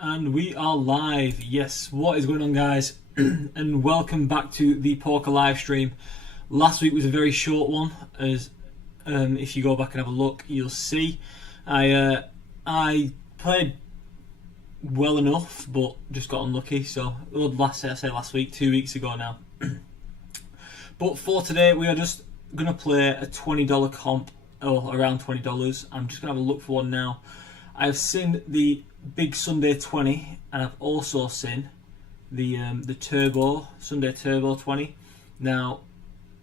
And we are live. Yes, what is going on, guys? And welcome back to the poker live stream. Last week was a very short one, as if you go back and have a look, you'll see. I played well enough, but just got unlucky. So last week, 2 weeks ago now. But for today, we are just gonna play a $20 comp, or around $20. I'm just gonna have a look for one now. I've seen the Big Sunday 20, and I've also seen the Turbo Sunday Turbo 20. Now,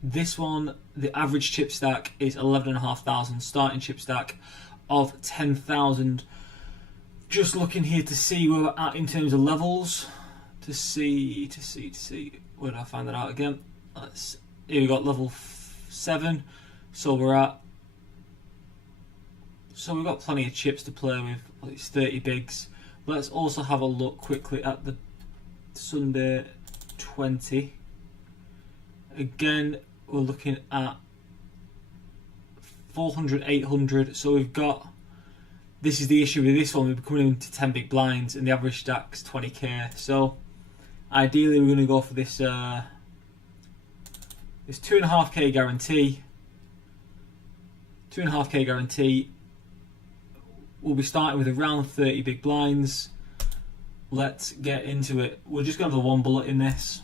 this one, the average chip stack is 11,500, starting chip stack of 10,000. Just looking here to see where we're at in terms of levels. To see. Where did I find that out again? Here we got level 7. So we've got plenty of chips to play with. It's 30 bigs. Let's also have a look quickly at the Sunday 20. Again, we're looking at 400, 800. So we've got, this is the issue with this one, we're coming into 10 big blinds and the average stack's 20k. So ideally we're going to go for this this 2.5k guarantee. 2.5k guarantee. We'll be starting with around 30 big blinds. Let's get into it. We're just going to have one bullet in this.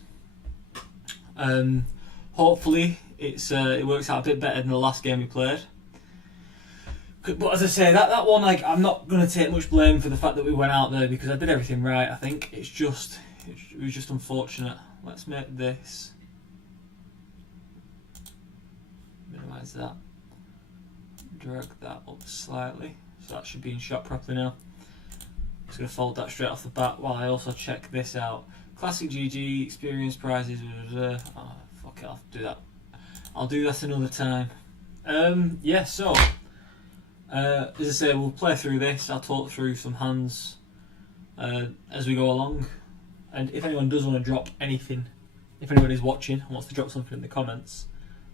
Hopefully it works out a bit better than the last game we played. But as I say, that one, like, I'm not going to take much blame for the fact that we went out there, because I did everything right. I think it was just unfortunate. Let's make this, minimize that, drag that up slightly. So that should be in shot properly now. Just going to fold that straight off the bat while I also check this out. Classic GG, experience prizes. Oh, fuck it, I'll do that. I'll do that another time. Yeah, so as I say, we'll play through this. I'll talk through some hands as we go along. And if anyone does want to drop anything, if anyone is watching and wants to drop something in the comments,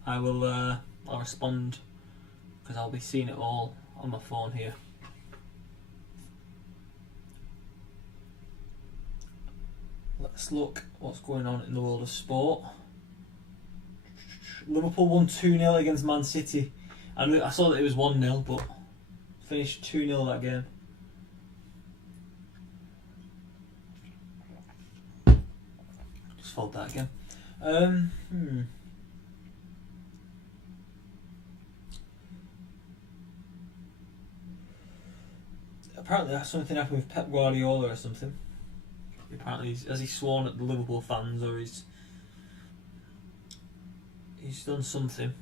I will I'll respond, because I'll be seeing it all on my phone here. Let's look what's going on in the world of sport. Liverpool won 2-0 against Man City. I saw that it was 1-0, but finished 2-0 that game. Just fold that again. Apparently that's something happened with Pep Guardiola or something. Apparently has he sworn at the Liverpool fans, or he's done something.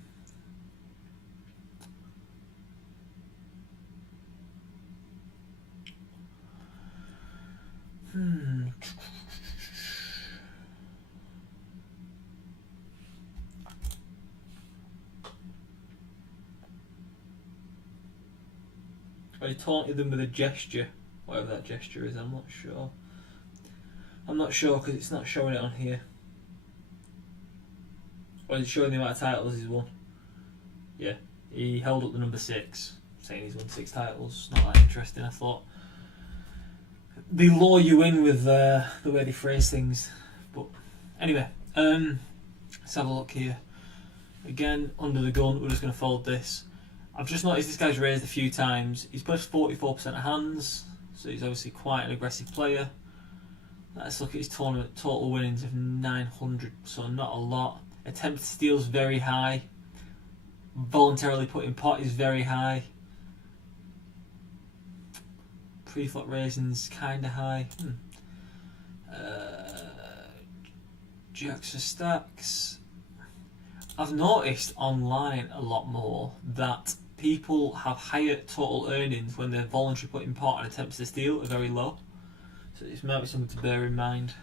Or he taunted them with a gesture, whatever that gesture is. I'm not sure. I'm not sure, because it's not showing it on here. Or is it showing the amount of titles he's won? Yeah, he held up the number 6, saying he's won 6 titles. Not that interesting, I thought. They lure you in with the way they phrase things. But anyway, let's have a look here. Again, under the gun, we're just going to fold this. I've just noticed this guy's raised a few times. He's played 44% of hands, so he's obviously quite an aggressive player. Let's look at his tournament total winnings of 900, so not a lot. Attempted steals very high. Voluntarily put in pot is very high. Pre-flop raisins kind of high. Jacks for stacks. I've noticed online a lot more that people have higher total earnings when their voluntary put in pot and attempts to steal are very low. So it might be something to bear in mind.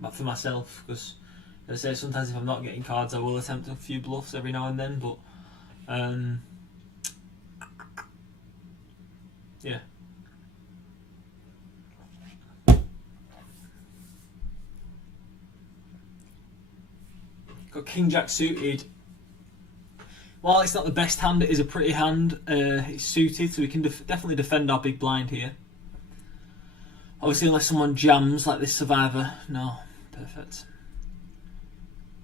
But for myself, because as I say, sometimes if I'm not getting cards, I will attempt a few bluffs every now and then. But yeah. Got King Jack suited. While it's not the best hand, it is a pretty hand. It's suited, so we can definitely defend our big blind here. Obviously, unless someone jams like this survivor. No, perfect.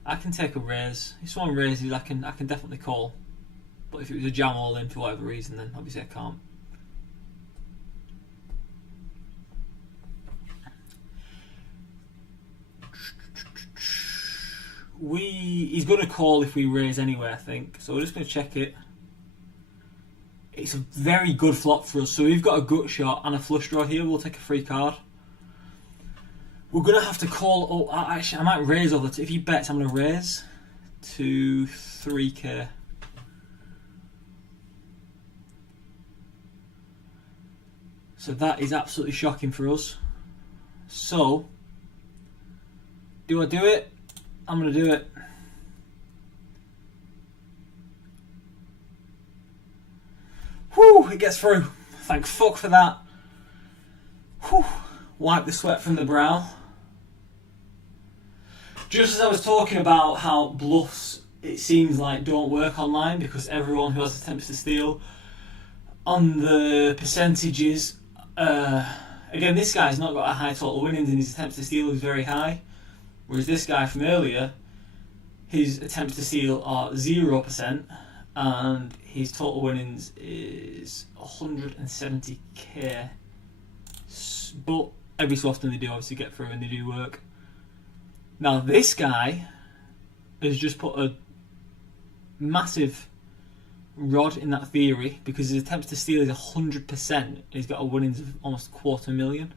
I can take a raise. If someone raises, I can definitely call. But if it was a jam all in for whatever reason, then obviously I can't. He's going to call if we raise anyway, I think. So we're just going to check it. It's a very good flop for us. So we've got a gut shot and a flush draw here. We'll take a free card. We're going to have to call. Oh, actually, I might raise over. If he bets, I'm going to raise to 3k. So that is absolutely shocking for us. So, do I do it? I'm going to do it. Whew, it gets through. Thank fuck for that. Whew, wipe the sweat from the brow. Just as I was talking about how bluffs, it seems like, don't work online because everyone who has attempts to steal, on the percentages, again, this guy's not got a high total winnings and his attempts to steal is very high. Whereas this guy from earlier, his attempts to steal are 0% and his total winnings is 170k. But every so often they do obviously get through and they do work. Now this guy has just put a massive rod in that theory because his attempts to steal is 100% and he's got a winnings of almost 250,000.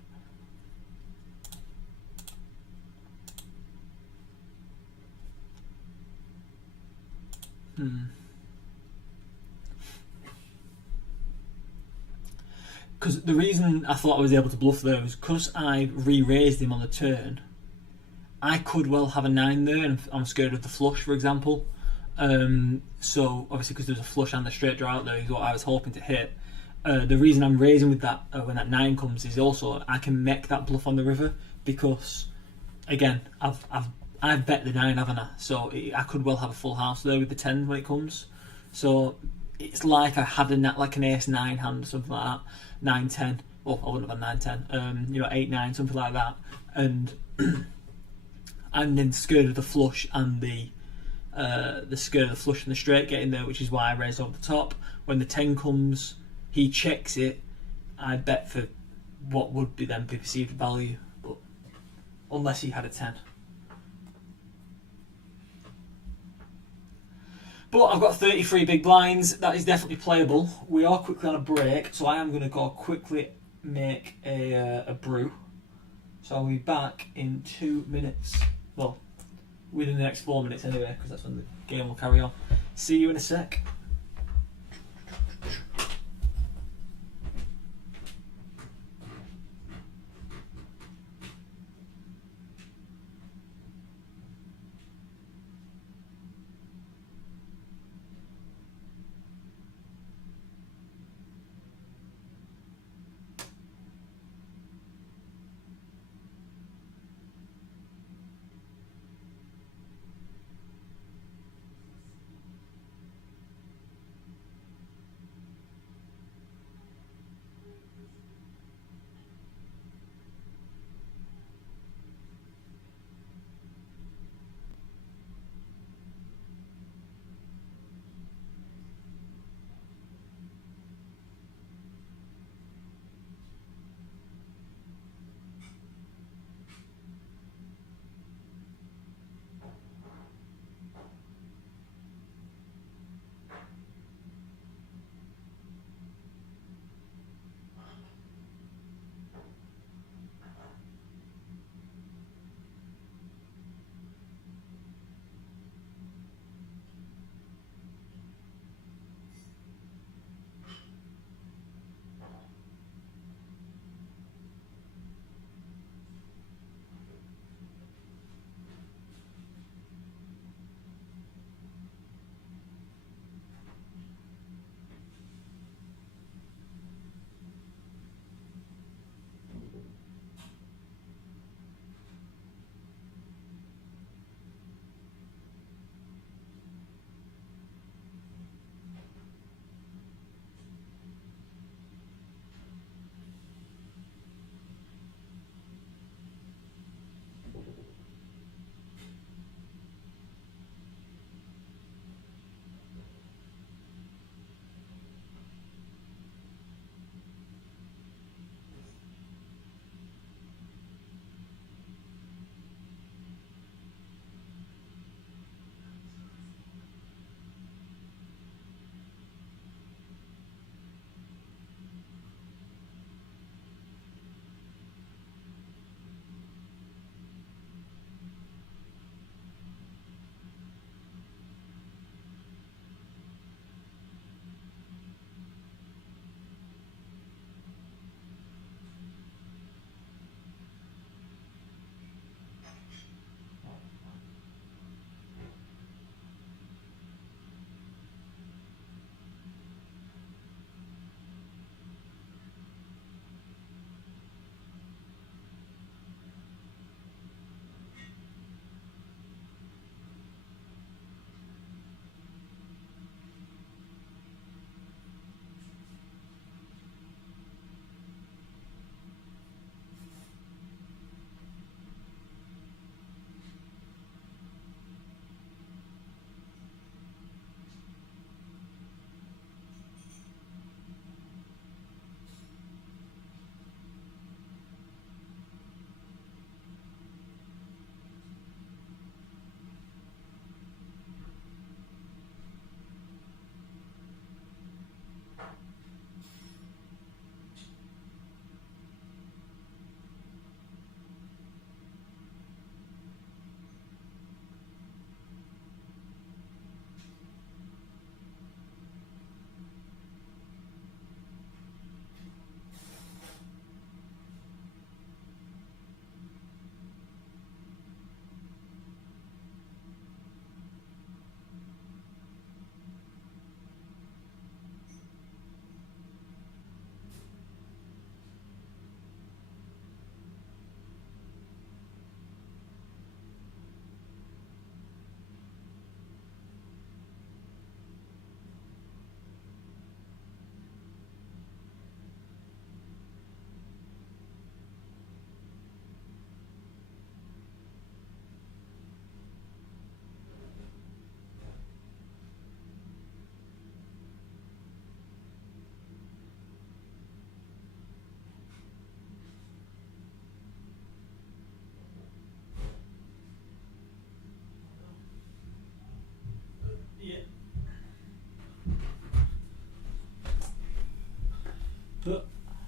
Because the reason I thought I was able to bluff there was because I re-raised him on the turn. I could well have a 9 there and I'm scared of the flush, for example. So obviously because there's a flush and a straight draw out there is what I was hoping to hit. The reason I'm raising with that when that 9 comes is also I can make that bluff on the river because again I've bet the 9, haven't I? So I could well have a full house there with the 10 when it comes. So it's like I had like an ace 9 hand or something like that, 9 10. Well, I wouldn't have had 9 10. 8 9 something like that, and I'm then scared of the flush and the scared of the flush and the straight getting there, which is why I raise over the top. When the 10 comes, he checks it. I bet for what would be then be perceived value, but unless he had a 10. But I've got 33 big blinds. That is definitely playable. We are quickly on a break, so I am going to go quickly make a brew. So I'll be back in 2 minutes. Well, within the next 4 minutes anyway, because that's when the game will carry on. See you in a sec.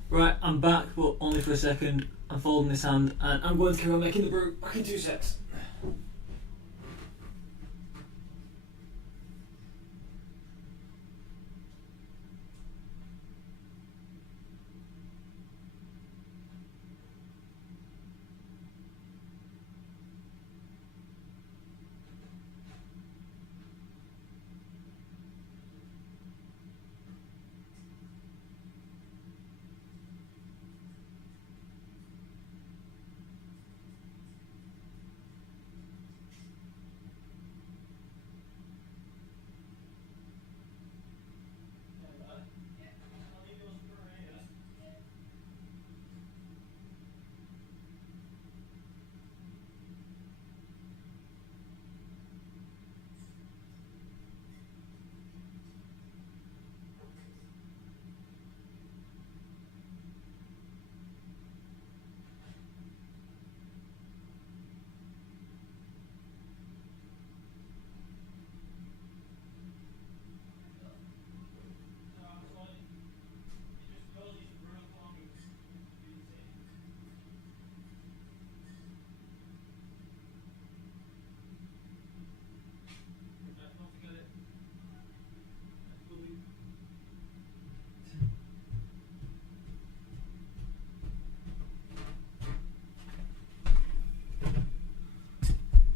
Right, I'm back, but only for a second. I'm folding this hand and I'm going to carry on making the brew. Back in 2 secs.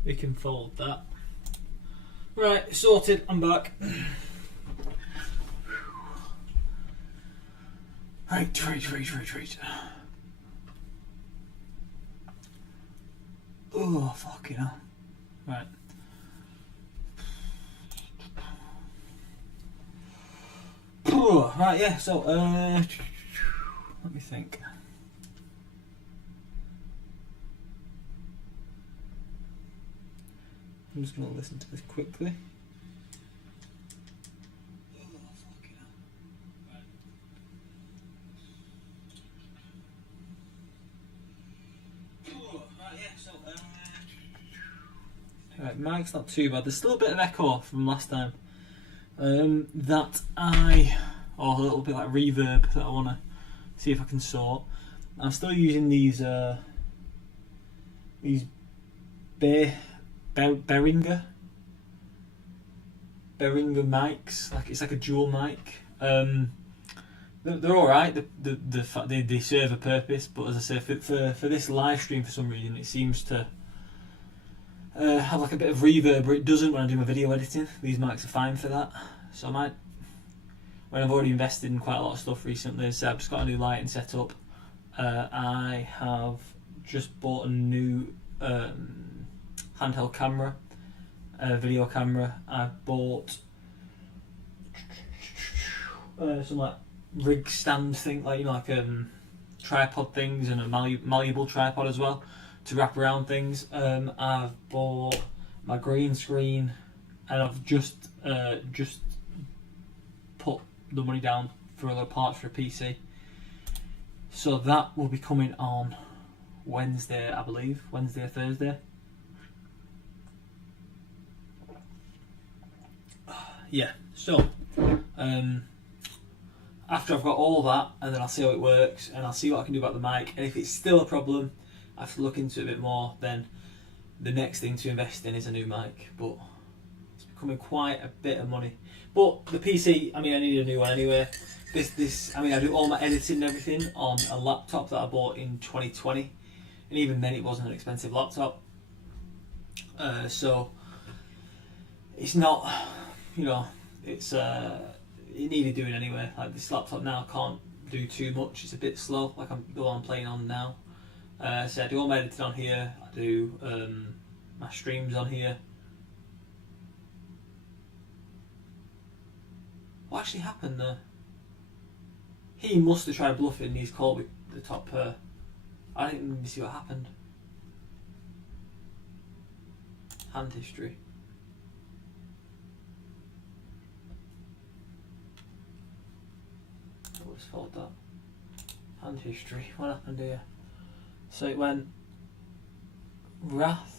We can fold that. Right, sorted, I'm back. Right. Oh, fucking hell. Right. Right, yeah, so, let me think. I'm just going to listen to this quickly. Right, mic's not too bad. There's still a bit of echo from last time. Or a little bit like reverb that I want to see if I can sort. I'm still using these Behringer mics. It's like a dual mic. They're all right. They serve a purpose, but as I say, for this live stream, for some reason, it seems to have like a bit of reverb, but it doesn't when I do my video editing. These mics are fine for that. So I might, when I've already invested in quite a lot of stuff recently, so I've just got a new lighting setup. I have just bought a new handheld camera, video camera. I bought some like rig stand thing, like tripod things, and a malleable tripod as well to wrap around things. I've bought my green screen, and I've just put the money down for other parts for a PC. So that will be coming on Wednesday, I believe. Wednesday or Thursday. Yeah, so after I've got all that, and then I'll see how it works, and I'll see what I can do about the mic, and if it's still a problem, I have to look into it a bit more, then the next thing to invest in is a new mic, but it's becoming quite a bit of money. But the PC, I need a new one anyway. I do all my editing and everything on a laptop that I bought in 2020, and even then it wasn't an expensive laptop. So it's not, it needed doing anyway. Like this laptop now can't do too much. It's a bit slow, like the one I'm playing on now. So I do all my editing on here. I do my streams on here. What actually happened there? He must have tried bluffing. He's called with the top pair. I didn't even see what happened. Hand history. Let's fold that. Hand history. What happened here? So it went Wrath.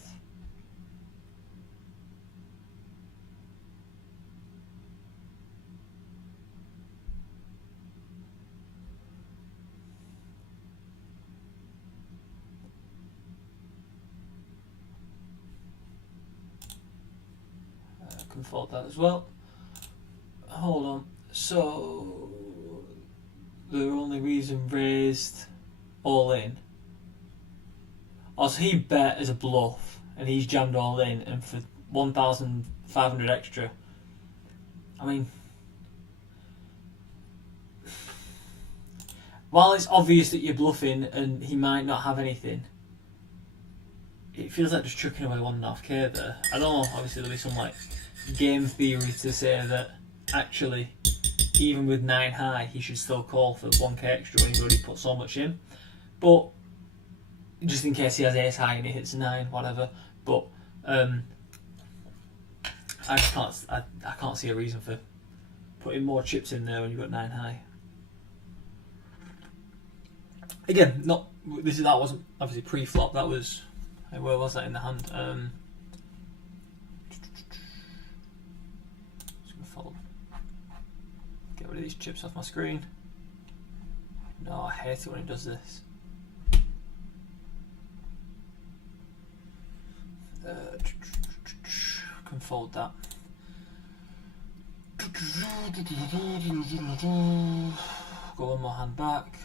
can fold that as well. Hold on. So the only reason raised all in. Oh, so he bet as a bluff, and he's jammed all in, and for 1,500 extra. I mean, while it's obvious that you're bluffing and he might not have anything, it feels like just chucking away 1.5k there. I know, obviously there'll be some like game theory to say that actually, even with 9 high, he should still call for 1k extra when he's already put so much in. But just in case he has ace high and he hits a 9, whatever. But I just can't see a reason for putting more chips in there when you've got 9 high. Again, that wasn't obviously pre-flop. That was, where was that in the hand? Just gonna fold. Get rid of these chips off my screen. No, I hate it when it does this. Can fold that. Go one more hand back.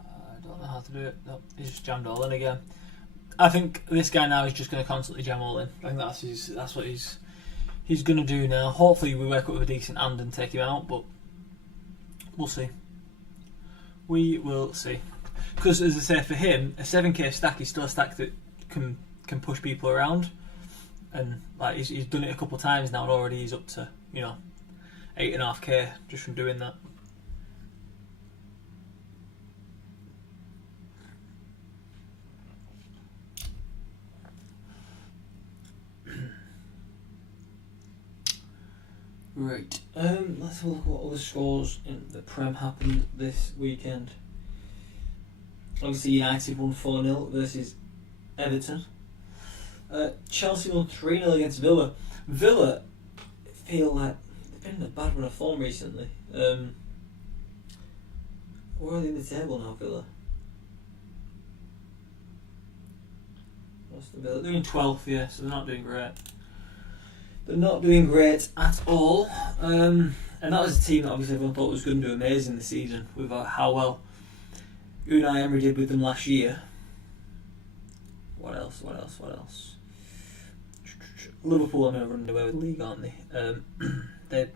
I don't know how to do it. Nope, he's just jammed all in again. I think this guy now is just going to constantly jam all in. I think that's what he's going to do now. Hopefully we wake up with a decent hand and take him out, but we'll see. We will see. Because as I say, for him, a 7k stack is still a stack that can push people around, and like he's done it a couple of times now, and already he's up to 8.5k just from doing that. Right, let's have a look at what other scores in the Prem happened this weekend. Obviously United won 4-0 versus Everton. Chelsea won 3-0 against Villa. Villa feel like they've been in a bad run of form recently. Where are they in the table now, Villa? What's the Villa? They're in 12th, yeah, so they're not doing great. They're not doing great at all. And that was a team that obviously everyone thought was going to do amazing this season with how well Unai Emery did with them last year. What else? Liverpool are now running away with the league, aren't they? They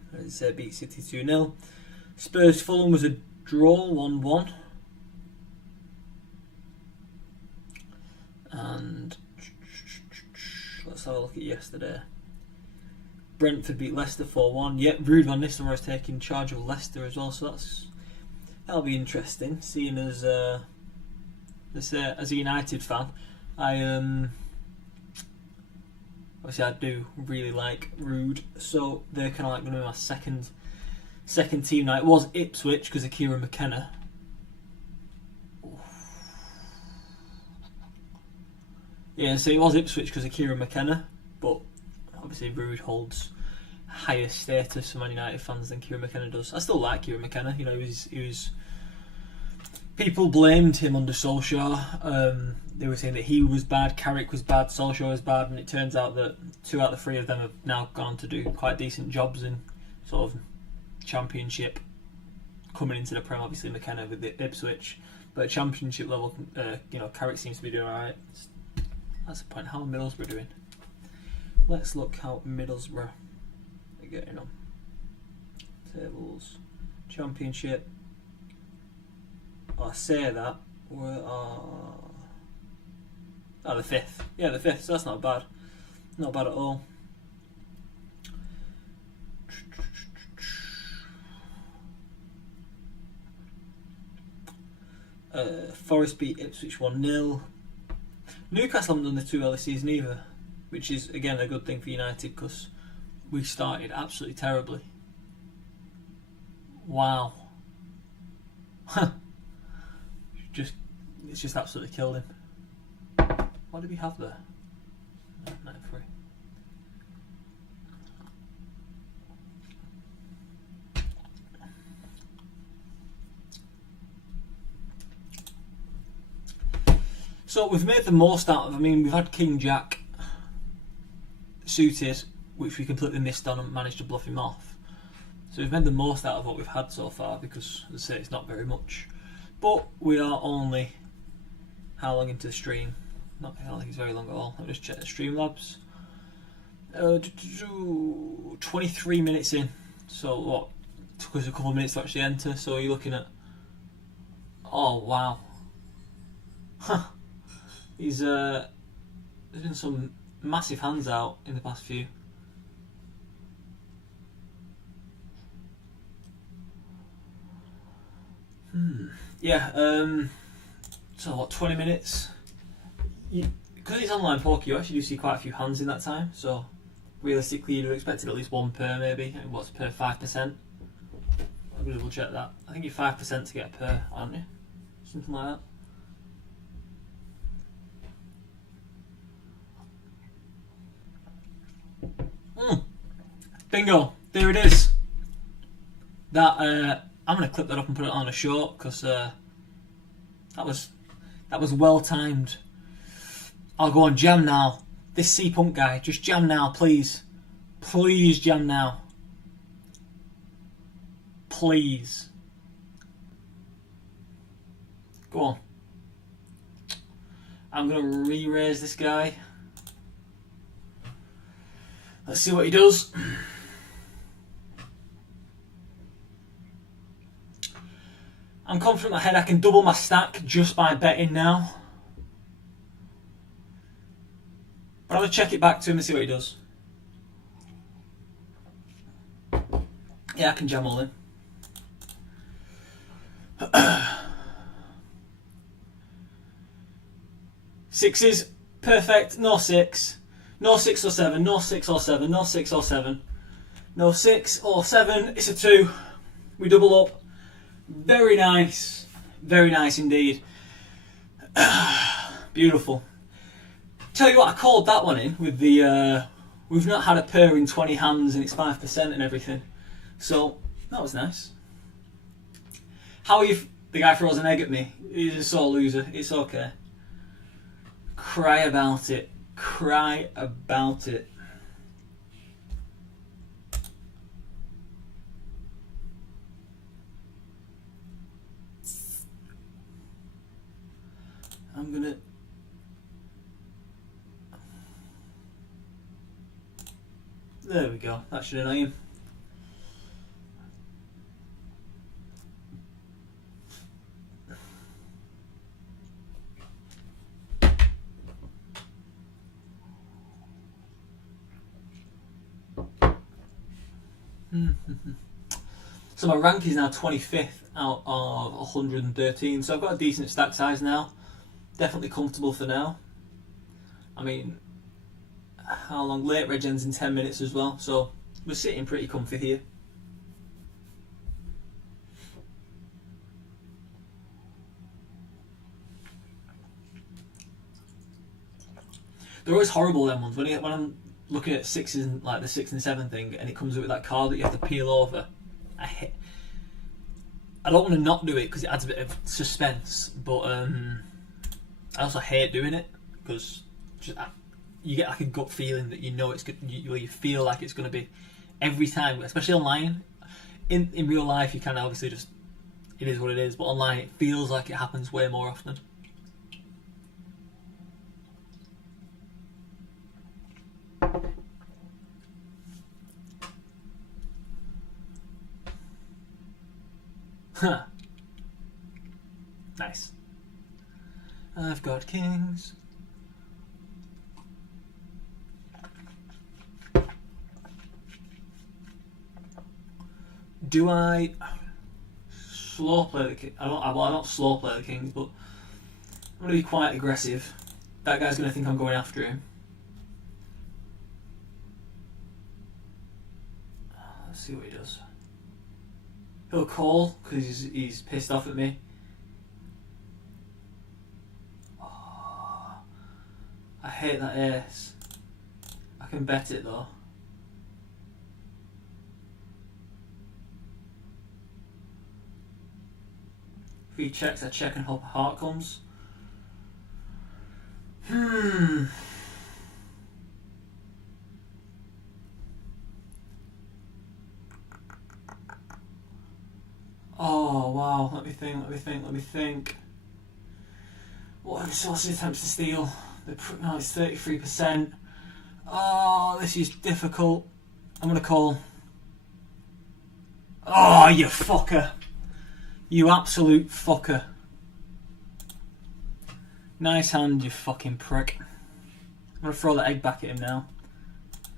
beat City 2-0. Spurs Fulham was a draw 1-1. And let's have a look at yesterday. Brentford beat Leicester 4-1. Yep, Ruud van Nistelrooy is taking charge of Leicester as well, so that'll be interesting. Seeing as a United fan, obviously I do really like Ruud, so they're kind of like going to be my second team now. It was Ipswich because of Kieran McKenna. Yeah, so it was Ipswich because of Kieran McKenna, but obviously Ruud holds higher status for Man United fans than Kieran McKenna does. I still like Kieran McKenna. He was people blamed him under Solskjaer. They were saying that he was bad, Carrick was bad, Solskjaer was bad, and it turns out that 2 out of the 3 of them have now gone to do quite decent jobs in sort of Championship, coming into the Prem. Obviously McKenna with the Ipswich, but at Championship level, Carrick seems to be doing alright. That's the point. How are Middlesbrough doing? Let's look how Middlesbrough are getting on. Tables, Championship. I say that we're the 5th. Yeah, the 5th. So that's not bad. Not bad at all. Forest beat Ipswich 1-0. Newcastle haven't done the 2 early season either, which is again a good thing for United because we started absolutely terribly. Wow. It's just absolutely killed him. What did we have there? 9-3. So we've made the most out of. I mean, we've had King Jack suited, which we completely missed on and managed to bluff him off. So we've made the most out of what we've had so far because, as I say, it's not very much. But we are only how long into the stream? I don't think it's very long at all. Let me just check the Streamlabs. 23 minutes in. So what? Took us a couple of minutes to actually enter. So you're looking at. Oh wow. Huh. There's been some massive hands out in the past few. Yeah. So what? 20 minutes. Because it's online poker, you actually do see quite a few hands in that time. So realistically, you'd have expected at least one per, maybe. And what's per 5%? I'm gonna double check that. I think you're 5% to get a per, aren't you? Something like that. Bingo! There it is. That I'm gonna clip that up and put it on a short because that was well timed. I'll go on, jam now. This C-Punk guy, just jam now, please. Please jam now. Please. Go on. I'm going to re-raise this guy. Let's see what he does. I'm confident in my head I can double my stack just by betting now. But I'm going to check it back to him and see what he does. Yeah, I can jam all in. Sixes, perfect, no six. No 6 or 7, no 6 or 7, no 6 or 7. No 6 or 7, it's a 2. We double up. Very nice indeed. Beautiful. Tell you what, I called that one in with the we've not had a pair in 20 hands and it's 5% and everything. So that was nice. How are you? The guy throws an egg at me. He's a sore loser. It's okay. Cry about it. Cry about it. I'm gonna. There we go. That should annoy him. So my rank is now 25th out of 113, so I've got a decent stack size now. Definitely comfortable for now. I mean, how long? Late reg ends in 10 minutes as well, so we're sitting pretty comfy here. They're always horrible, them ones. When I'm looking at sixes, like the 6 and 7 thing, and it comes with that card that you have to peel over. I don't want to not do it because it adds a bit of suspense, but I also hate doing it because you get like a gut feeling that you know it's good. You feel like it's going to be every time, especially online. In real life, you kind of obviously just it is what it is, but online it feels like it happens way more often. Huh. Nice. I've got kings. Do I slow play the king? I don't slow play the kings, but I'm going to be quite aggressive. That guy's going to think I'm going after him. Let's see what he does. He'll call because he's pissed off at me. Oh, I hate that ace. I can bet it though. If he checks, I check and hope a heart comes. Oh wow, let me think. What are the sources of attempts to steal? No, it's 33%. Oh, this is difficult. I'm gonna call. Oh, you fucker. You absolute fucker. Nice hand, you fucking prick. I'm gonna throw the egg back at him now.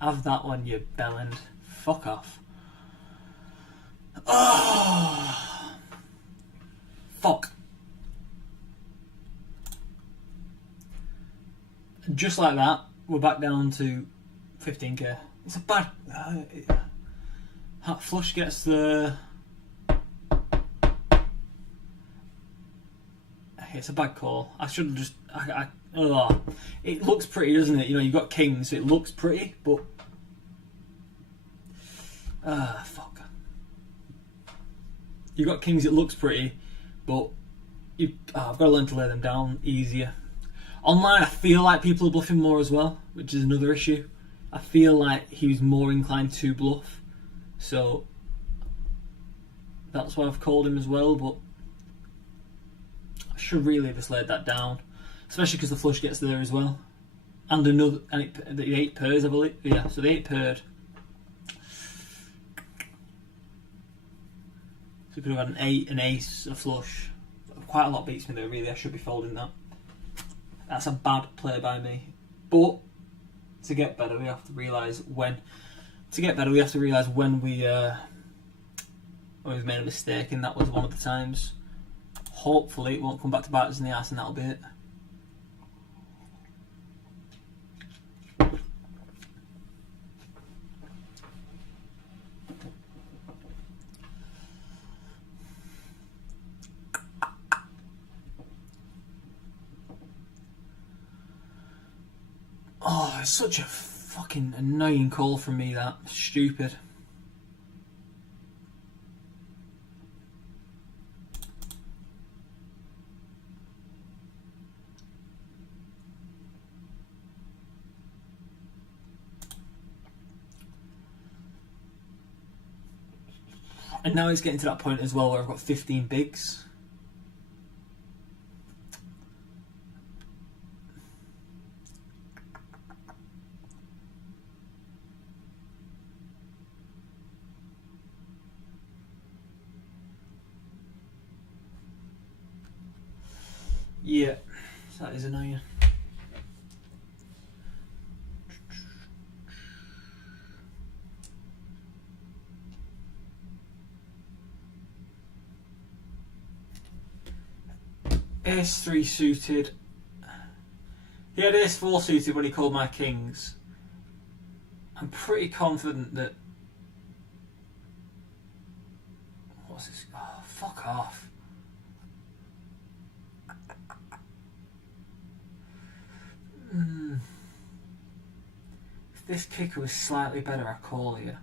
Have that one, you bellend. Fuck off. Oh, fuck. Just like that, we're back down to 15k. It's a bad. Hat flush gets the. It's a bad call. I should have just. It looks pretty, doesn't it? You know, you've got kings, so it looks pretty, but. Fuck. You've got kings, it looks pretty, but I've got to learn to lay them down easier. Online, I feel like people are bluffing more as well, which is another issue. I feel like he was more inclined to bluff, so that's why I've called him as well, but I should really have just laid that down, especially because the flush gets there as well. And the 8 pairs, I believe. Yeah, so the 8 paired. So we could have had an 8, an ace, a flush. Quite a lot beats me there, really. I should be folding that. That's a bad play by me. But to get better, we have to realise when. When we've made a mistake, and that was one of the times. Hopefully, it won't come back to bite us in the ass, and that'll be it. Oh, it's such a fucking annoying call from me, that. Stupid. And now it's getting to that point as well where I've got 15 bigs. Yeah, that is annoying. Ace-3 suited. He had Ace-4 suited when he called my kings. I'm pretty confident that... What's this? Oh, fuck off. If this kicker was slightly better, I call here.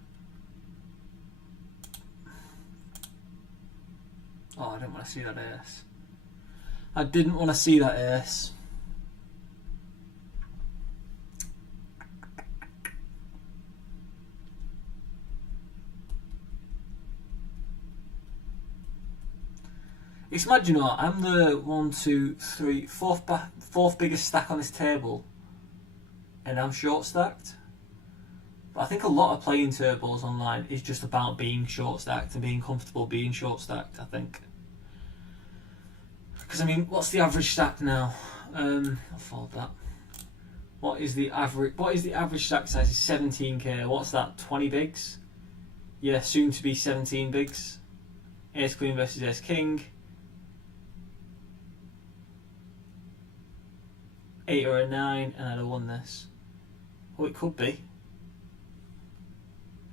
Oh, I didn't want to see that ace. I didn't want to see that ace. It's mad, you know, I'm the 1, 2, 3, fourth biggest stack on this table, and I'm short stacked. But I think a lot of playing tables online is just about being short stacked and being comfortable being short stacked, I think. Because I mean, what's the average stack now? I'll fold that. What is the average stack size? Is 17k. What's that? 20 bigs? Yeah, soon to be 17 bigs. Ace Queen versus Ace King. 8 or a 9, and I'd have won this. Oh, it could be.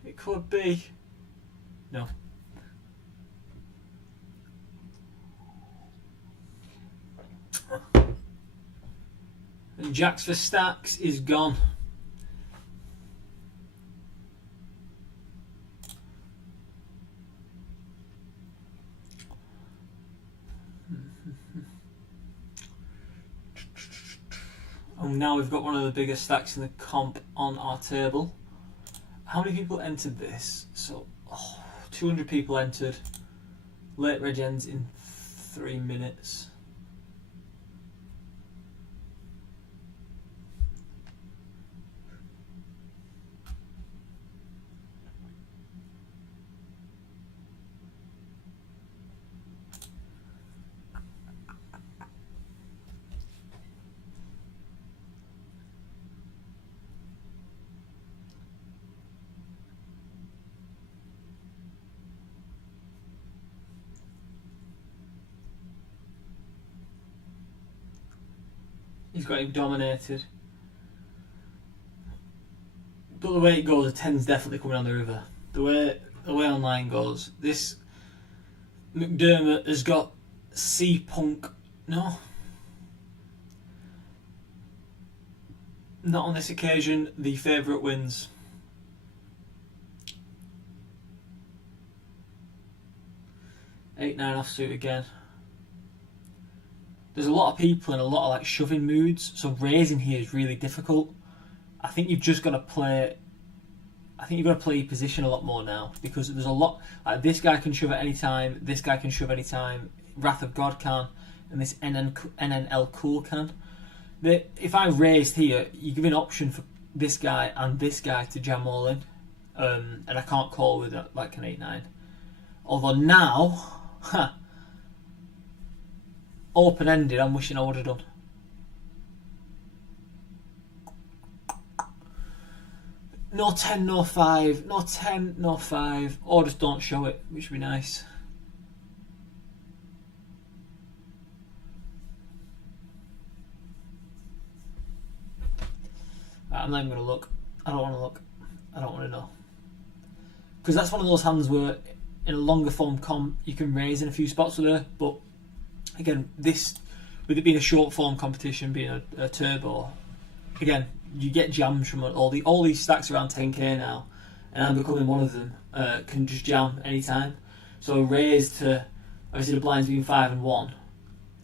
It could be. No. And Jacks for stacks is gone. And now we've got one of the biggest stacks in the comp on our table. How many people entered this? So, 200 people entered. Late reg ends in 3 minutes. He's got him dominated. But the way it goes, a 10's definitely coming on the river. The way online goes, this McDermott has got C Punk. No. Not on this occasion. The favourite wins. Eight, 9 offsuit again. There's a lot of people in a lot of like shoving moods, so raising here is really difficult. I think you've just got to play. I think you've got to play your position a lot more now, because there's a lot. Like this guy can shove at any time. This guy can shove any time. Wrath of God can, and this NNL Cool can. If I raised here, you give an option for this guy and this guy to jam all in, and I can't call with like an 8-9. Although now. Open-ended, I'm wishing I would have done. No 10, no 5, no 10, no 5, or just don't show it, which would be nice. I'm not even going to look. I don't want to look. I don't want to know. Because that's one of those hands where in a longer form comp you can raise in a few spots with her, but again, this, with it being a short form competition, being a turbo, again, you get jams from all these stacks around 10k now, and I'm becoming one of them. Can just jam anytime. So raise to, obviously the blinds being 5 and 1,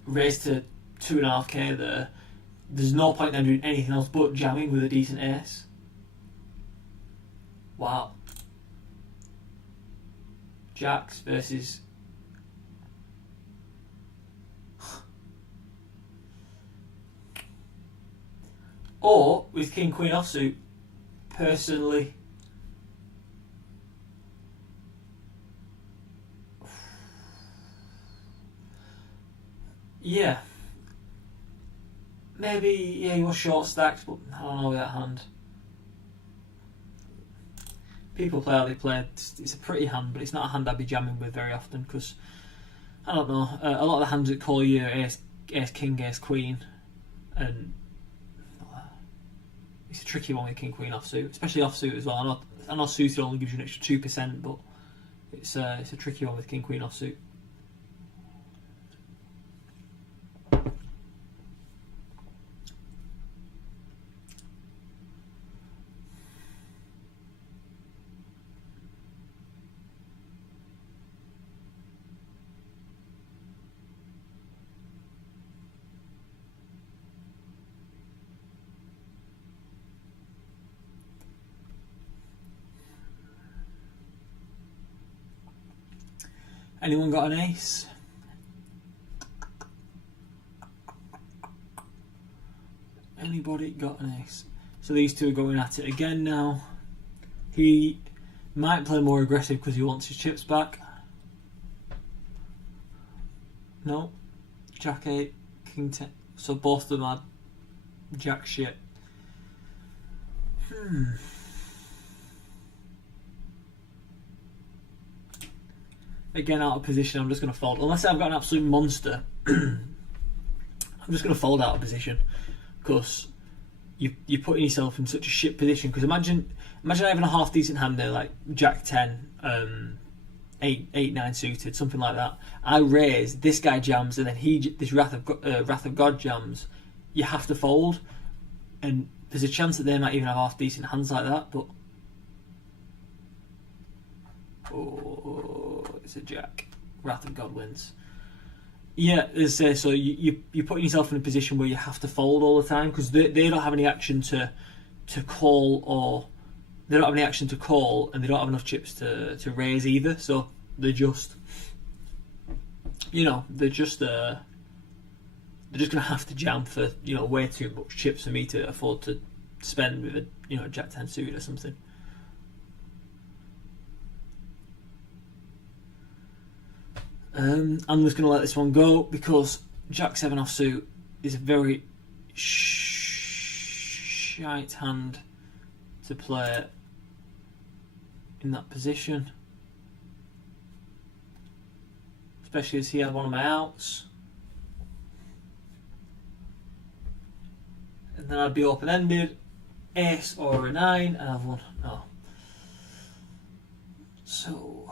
raise to 2.5k there. There's no point in doing anything else but jamming with a decent ace. Wow. Jacks versus. Or with King Queen offsuit, personally, yeah, maybe he was short stacked, but I don't know with that hand. People play how they play. It's a pretty hand, but it's not a hand I'd be jamming with very often, because I don't know. A lot of the hands that call you ace king, ace queen, and it's a tricky one with King Queen offsuit, especially offsuit as well. I know suited only gives you an extra 2%, but it's a tricky one with King Queen offsuit. Anyone got an ace? Anybody got an ace? So these two are going at it again now. He might play more aggressive because he wants his chips back. No. Jack 8, King 10. So both of them had Jack shit. Again, out of position, I'm just going to fold. Unless I've got an absolute monster, I'm just going to fold out of position, because you're putting yourself in such a shit position. Because imagine having a half decent hand there, like Jack 10, 8, 9 suited, something like that. I raise, this guy jams, and then this Wrath of God jams. You have to fold, and there's a chance that they might even have half decent hands like that, but. Oh, it's a jack. Wrath of God wins. Yeah, so you're putting yourself in a position where you have to fold all the time because they don't have any action to call, or they don't have any action to call, and they don't have enough chips to raise either. So they're just, they're just gonna have to jam for way too much chips for me to afford to spend with a Jack 10 suit or something. I'm just gonna let this one go because Jack 7 offsuit is a very shite hand to play in that position, especially as he had one of my outs. And then I'd be open-ended, ace or a 9, and I've won. No. So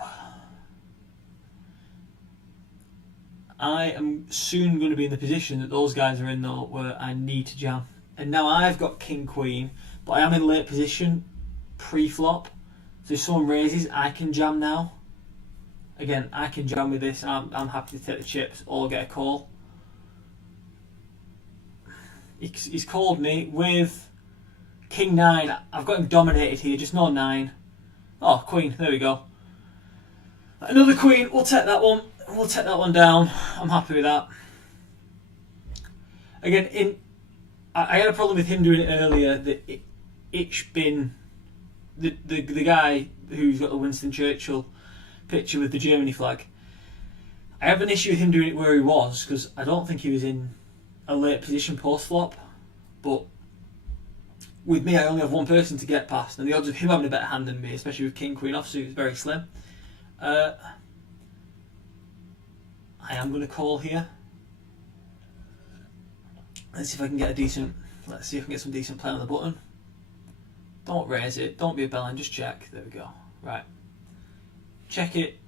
I am soon going to be in the position that those guys are in, though, where I need to jam. And now I've got king queen, but I am in late position pre-flop. So if someone raises, I can jam now. Again, I can jam with this. I'm happy to take the chips or get a call. He's called me with king 9. I've got him dominated here, just no 9. Oh, queen, there we go. Another queen, we'll take that one. We'll take that one down. I'm happy with that. Again, I had a problem with him doing it earlier. It's been the guy who's got the Winston Churchill picture with the Germany flag. I have an issue with him doing it where he was because I don't think he was in a late position post flop. But with me, I only have one person to get past, and the odds of him having a better hand than me, especially with king queen offsuit, is very slim. I am going to call here. Let's see if I can get a decent. Let's see if I can get some decent play on the button. Don't raise it. Don't be a bellend. Just check. There we go. Right. Check it.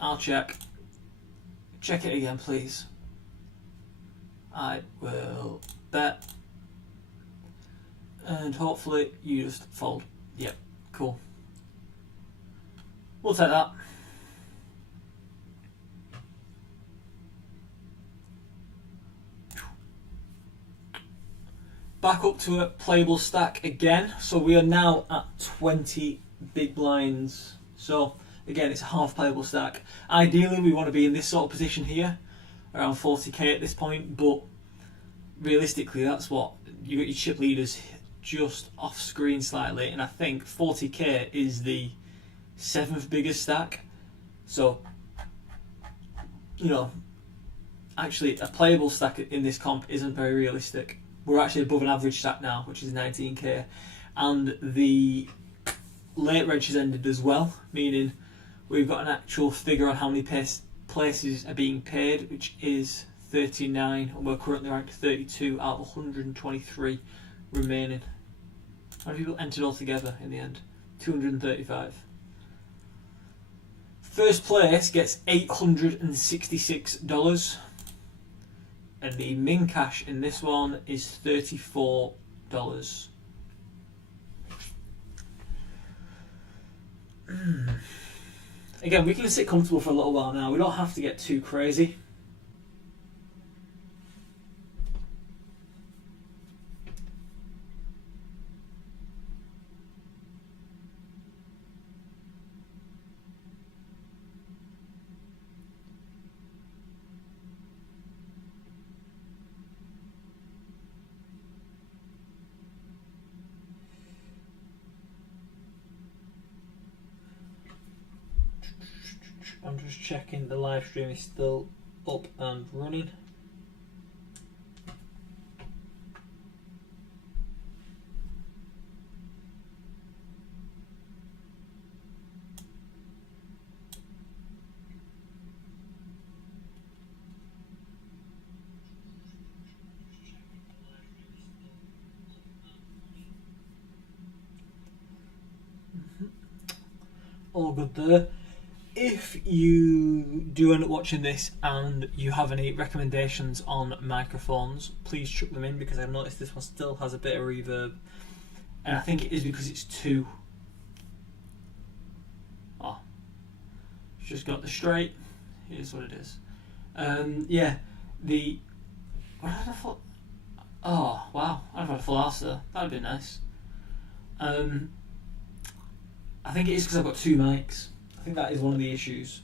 I'll check. Check it again, please. I will bet. And hopefully you just fold. Yep. Cool. We'll take that. Back up to a playable stack again. So we are now at 20 big blinds. So again, it's a half playable stack. Ideally, we want to be in this sort of position here, around 40k at this point. But realistically, that's what you got your chip leaders just off screen slightly, and I think 40k is the 7th biggest stack. So actually a playable stack in this comp isn't very realistic. We're actually above an average stack now, which is 19k, and the late reg has ended as well, meaning we've got an actual figure on how many places are being paid, which is 39, and we're currently ranked 32 out of 123 remaining. How many people entered altogether in the end? 235. First place gets $866, and the min cash in this one is $34. Again, we can sit comfortable for a little while now. We don't have to get too crazy. I'm just checking the live stream is still up and running. All good there. If you do end up watching this and you have any recommendations on microphones, please chuck them in, because I've noticed this one still has a bit of reverb, and I think it is because it's two. Oh, it's just got the straight. Here's what it is. Yeah, the what had I thought? Oh wow, I'd have had a full arse there. That'd be nice. I think it is because I've got two mics. I think that is one of the issues.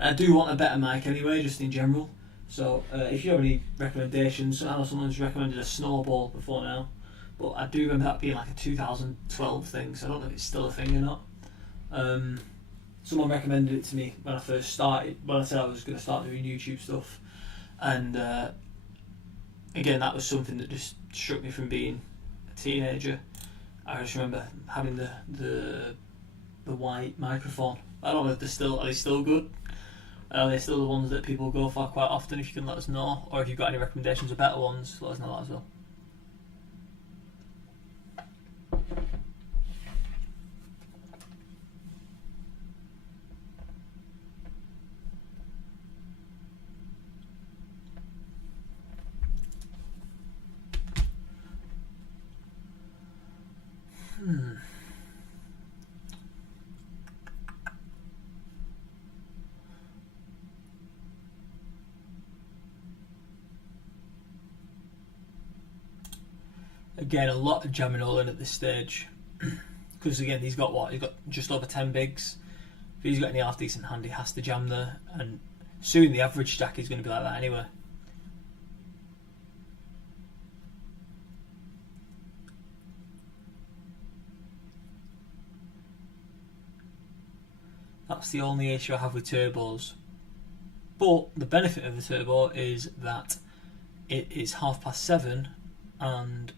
I do want a better mic anyway, just in general. So if you have any recommendations, I know someone's recommended a snowball before now, but I do remember that being like a 2012 thing, so I don't know if it's still a thing or not. Someone recommended it to me when I first started, when I said I was going to start doing YouTube stuff, and again, that was something that just struck me from being a teenager. I just remember having the white microphone. I don't know if are they still good? Are they still the ones that people go for quite often? If you can let us know, or if you've got any recommendations of better ones, let us know that as well. Again, a lot of jamming all in at this stage, because again, he's got just over 10 bigs. If he's got any half decent hand, he has to jam there, and soon the average stack is going to be like that anyway. That's the only issue I have with turbos. But the benefit of the turbo is that it is 7:30 and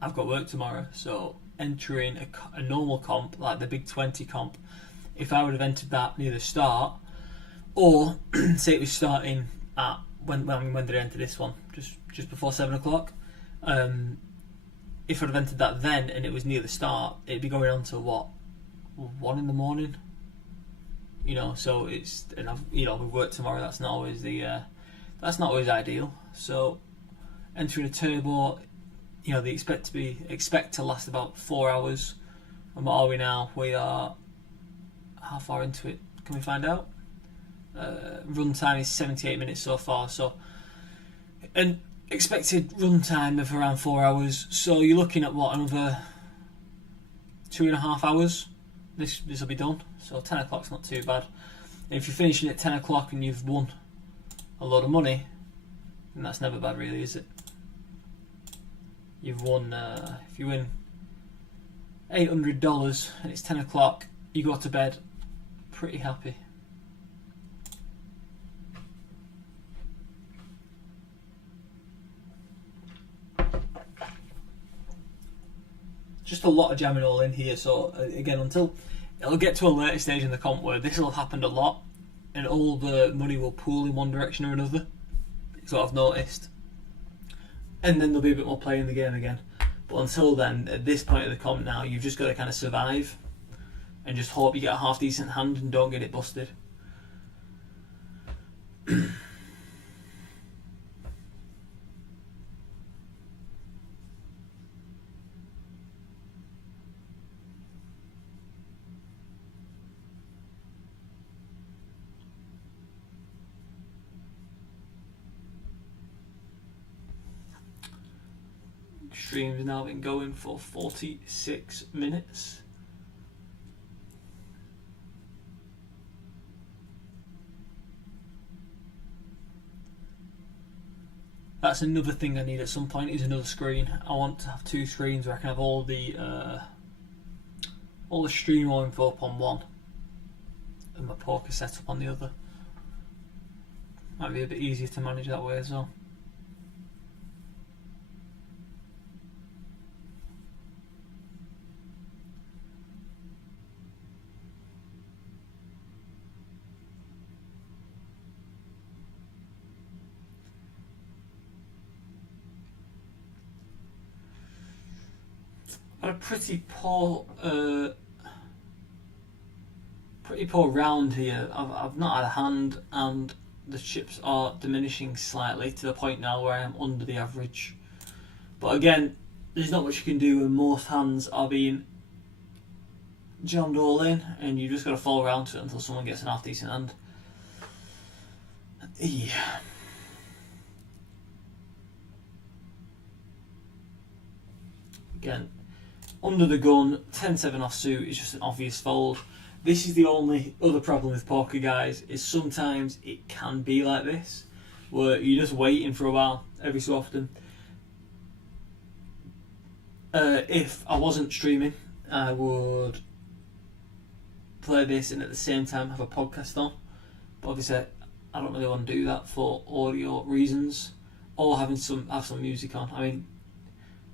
I've got work tomorrow, so entering a normal comp, like the Big 20 comp, if I would have entered that near the start, or say it was starting at, when did I enter this one? Just before 7 o'clock. If I'd have entered that then and it was near the start, it'd be going on to what? 1 in the morning? You know, so it's, and I've, you know, with work tomorrow, that's not always ideal. So entering a turbo, you know, they expect to last about 4 hours. And what are we now? We are how far into it? Can we find out? Run time is 78 minutes so far. So an expected run time of around 4 hours. So you're looking at what, another 2.5 hours. This will be done. So 10 o'clock's not too bad. And if you're finishing at 10 o'clock and you've won a lot of money, then that's never bad, really, is it? You've won, if you win $800 and it's 10 o'clock, you go to bed pretty happy. Just a lot of jamming all in here, so again, until it'll get to a later stage in the comp where this will have happened a lot and all the money will pool in one direction or another. That's what I've noticed. And then there'll be a bit more play in the game again. But until then, at this point of the comp now, you've just got to kind of survive and just hope you get a half decent hand and don't get it busted. Stream's now been going for 46 minutes. That's another thing I need at some point, is another screen. I want to have 2 screens where I can have all the stream info up on one and my poker setup on the other. Might be a bit easier to manage that way as well. Had a pretty poor round here. I've not had a hand, and the chips are diminishing slightly to the point now where I am under the average. But again, there's not much you can do when most hands are being jammed all in, and you just got to fall around to it until someone gets an half decent hand. Yeah. Again, under the gun, 10-7 offsuit is just an obvious fold. This is the only other problem with poker, guys, is sometimes it can be like this, where you're just waiting for a while every so often. If I wasn't streaming, I would play this and at the same time have a podcast on. But obviously, I don't really want to do that for audio reasons, or have some music on. I mean,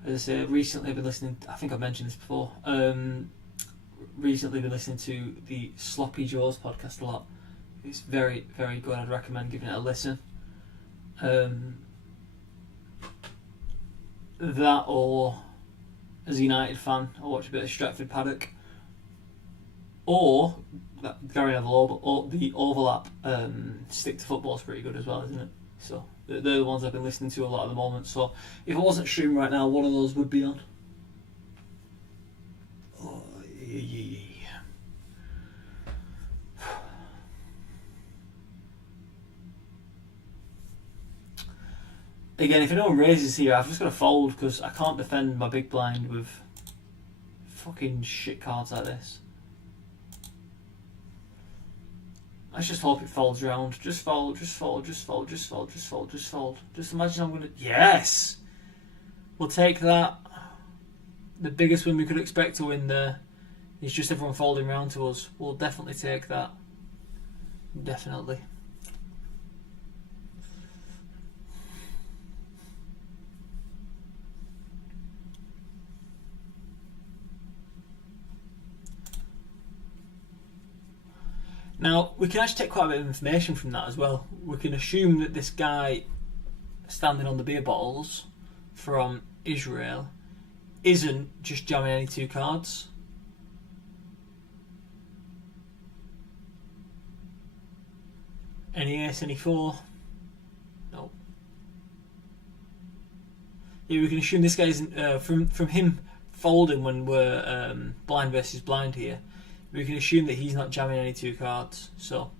as I say, recently I've been listening. I think I've mentioned this before. Recently been listening to the Sloppy Joe's podcast a lot. It's very, very good. I'd recommend giving it a listen. That, or as a United fan, I watch a bit of Stretford Paddock, or Gary Neville, or the Overlap. Stick to Football's pretty good as well, isn't it? So they're the ones I've been listening to a lot at the moment. So if I wasn't streaming right now, one of those would be on. Oh, yeah. Again, if anyone raises here, I've just got to fold because I can't defend my big blind with fucking shit cards like this. Let's just hope it folds round. Just fold, just fold, just fold, just fold, just fold, just fold. Just imagine I'm going to... Yes! We'll take that. The biggest win we could expect to win there is just everyone folding round to us. We'll definitely take that. Definitely. Now, we can actually take quite a bit of information from that as well. We can assume that this guy standing on the beer bottles from Israel isn't just jamming any two cards. Any ace, any four? No. Yeah, we can assume this guy isn't, from him folding when we're blind versus blind here, we can assume that he's not jamming any two cards. So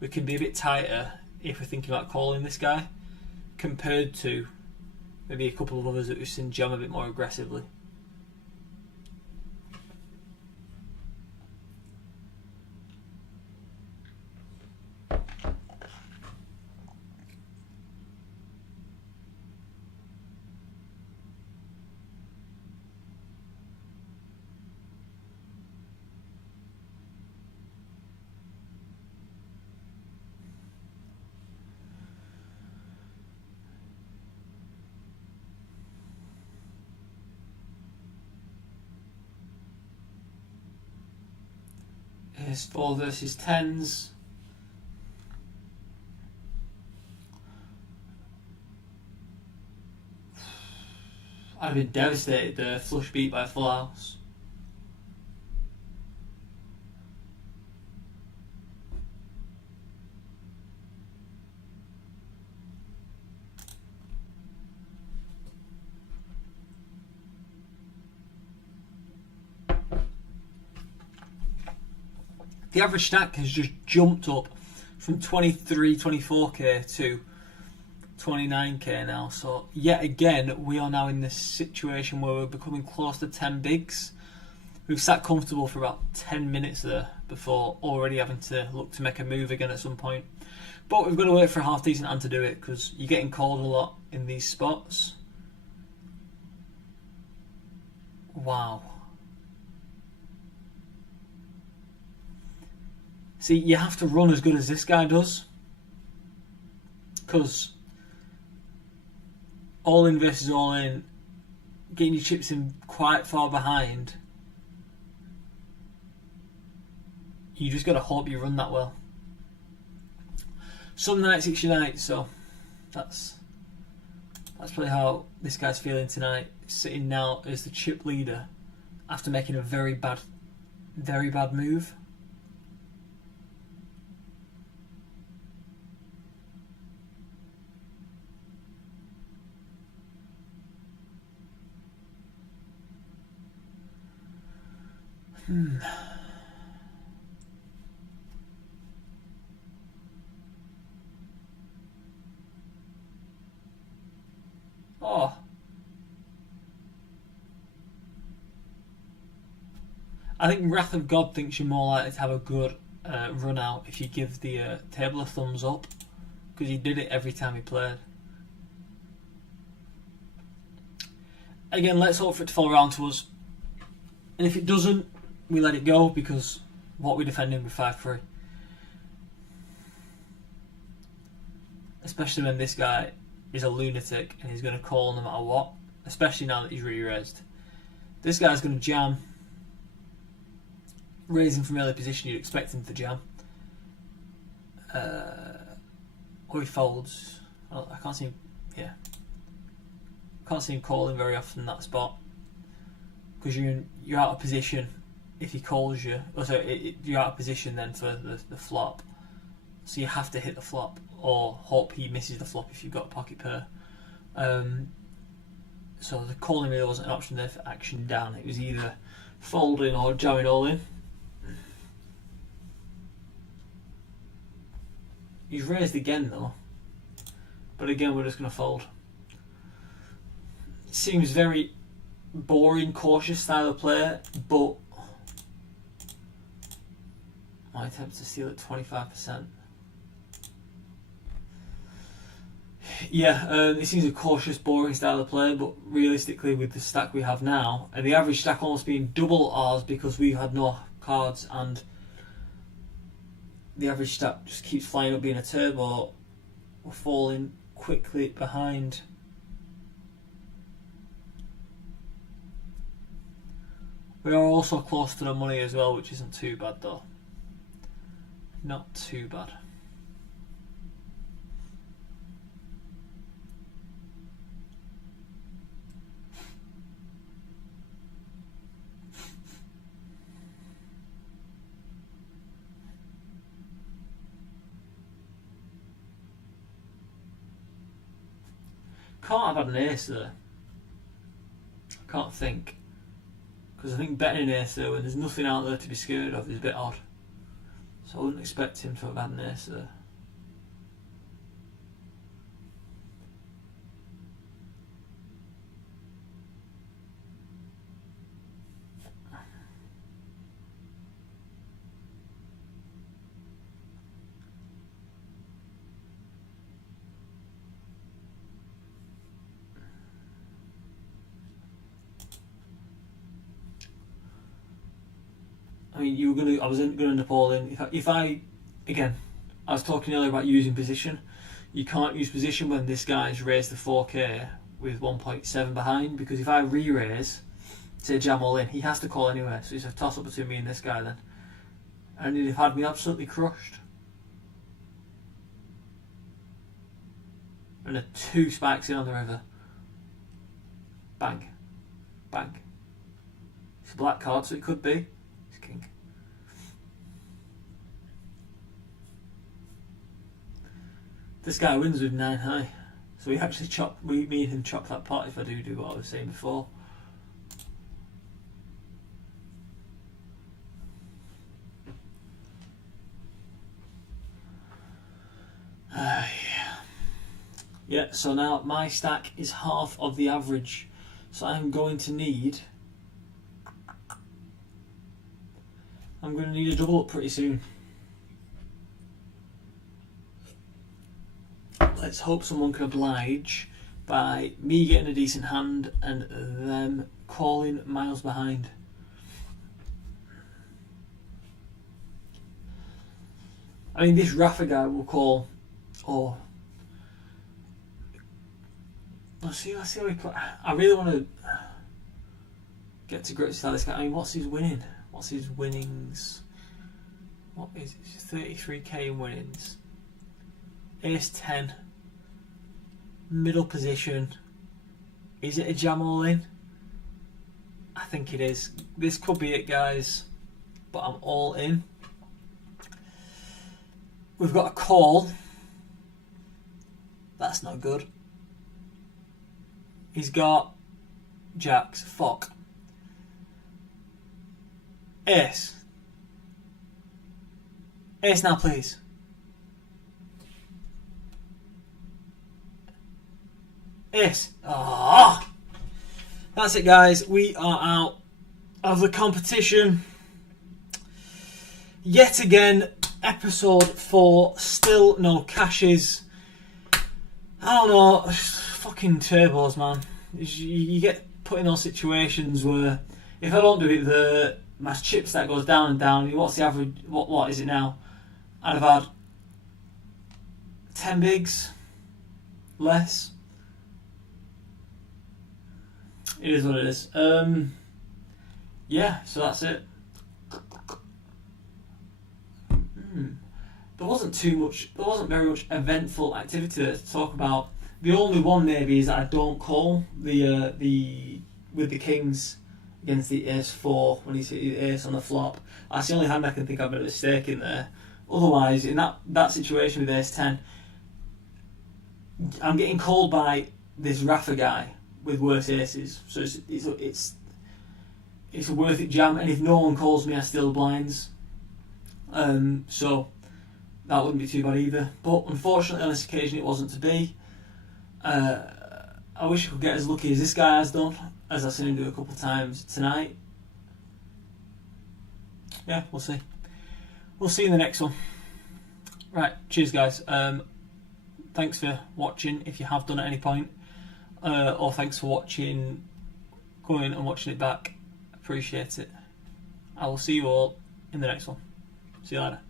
we can be a bit tighter if we're thinking about calling this guy compared to maybe a couple of others that we've seen jam a bit more aggressively. Here's 4 versus 10s. I'd have been devastated there, flush beat by a full house. The average stack has just jumped up from 23, 24k to 29k now. So yet again, we are now in this situation where we're becoming close to 10 bigs. We've sat comfortable for about 10 minutes there before already having to look to make a move again at some point. But we've got to wait for a half decent hand to do it because you're getting called a lot in these spots. Wow. See, you have to run as good as this guy does, because all in versus all in, getting your chips in quite far behind, you just got to hope you run that well. Some nights it's your night, so that's probably how this guy's feeling tonight, sitting now as the chip leader after making a very bad move. I think Wrath of God thinks you're more likely to have a good run out if you give the table a thumbs up, because he did it every time he played. Again, let's hope for it to fall around to us. And if it doesn't, we let it go, because what we're defending with 5-3. Especially when this guy is a lunatic and he's going to call no matter what. Especially now that he's re-raised. This guy's going to jam. Raising from early position, you'd expect him to jam. Or he folds. I can't see him. Yeah. Can't see him calling very often in that spot, because you're out of position if he calls you. Also, you're out of position then for the flop, so you have to hit the flop or hope he misses the flop if you've got a pocket pair. So the calling really wasn't an option there for action down. It was either folding or jamming all in. He's raised again though, but again we're just going to fold. Seems very boring, cautious style of play, but my attempt to steal at 25%. Yeah, it seems a cautious, boring style of play, but realistically with the stack we have now, and the average stack almost being double ours because we've had no cards, and the average stack just keeps flying up being a turbo, we're falling quickly behind. We are also close to the money as well, which isn't too bad though. Not too bad. Can't have had an ace there. I can't think. Because I think betting an ace there when there's nothing out there to be scared of is a bit odd. So I wouldn't expect him to have had an ace there. I mean, I was going to end up all in. Again, I was talking earlier about using position. You can't use position when this guy's raised the 4K with 1.7 behind, because if I re-raise, say jam all in, he has to call anyway. So it's a toss up between me and this guy then. And he'd have had me absolutely crushed. And a 2 spikes in on the river. Bang. Bang. It's a black card, so it could be. It's king. This guy wins with 9 high. So we actually me and him chop that pot if I do what I was saying before. Yeah, so now my stack is half of the average. So I'm going to need a double up pretty soon. Let's hope someone can oblige by me getting a decent hand and them calling miles behind. I mean, this Rafa guy will call, or let's see how we play. I really want to get to grips with this guy. I mean, what's his winning? What's his winnings? What is it? 33k in winnings. Ace 10. Middle position. Is it a jam all in? I think it is. This could be it, guys. But I'm all in. We've got a call. That's not good. He's got jacks. Fuck. Ace. Ace now, please. Ace. Ah, that's it, guys. We are out of the competition. Yet again, episode 4, still no cashes. I don't know, fucking turbos, man. You get put in those situations where if I don't do it, my chip stack goes down and down. What's the average? What is it now? I'd have had 10 bigs, less. It is what it is. Yeah, so that's it. There wasn't very much eventful activity there to talk about. The only one maybe is that I don't call the with the kings against the Ace-4 when he's hit the ace on the flop. That's the only hand I can think I've made a mistake in there. Otherwise, in that situation with Ace-10, I'm getting called by this Rafa guy with worse aces, so it's a worth it jam. And if no one calls me, I steal the blinds. So that wouldn't be too bad either. But unfortunately, on this occasion, it wasn't to be. I wish I could get as lucky as this guy has done, as I've seen him do a couple of times tonight. Yeah, we'll see. We'll see in the next one. Right, cheers, guys. Thanks for watching if you have done at any point, or thanks for watching, going and watching it back. Appreciate it. I will see you all in the next one. See you later.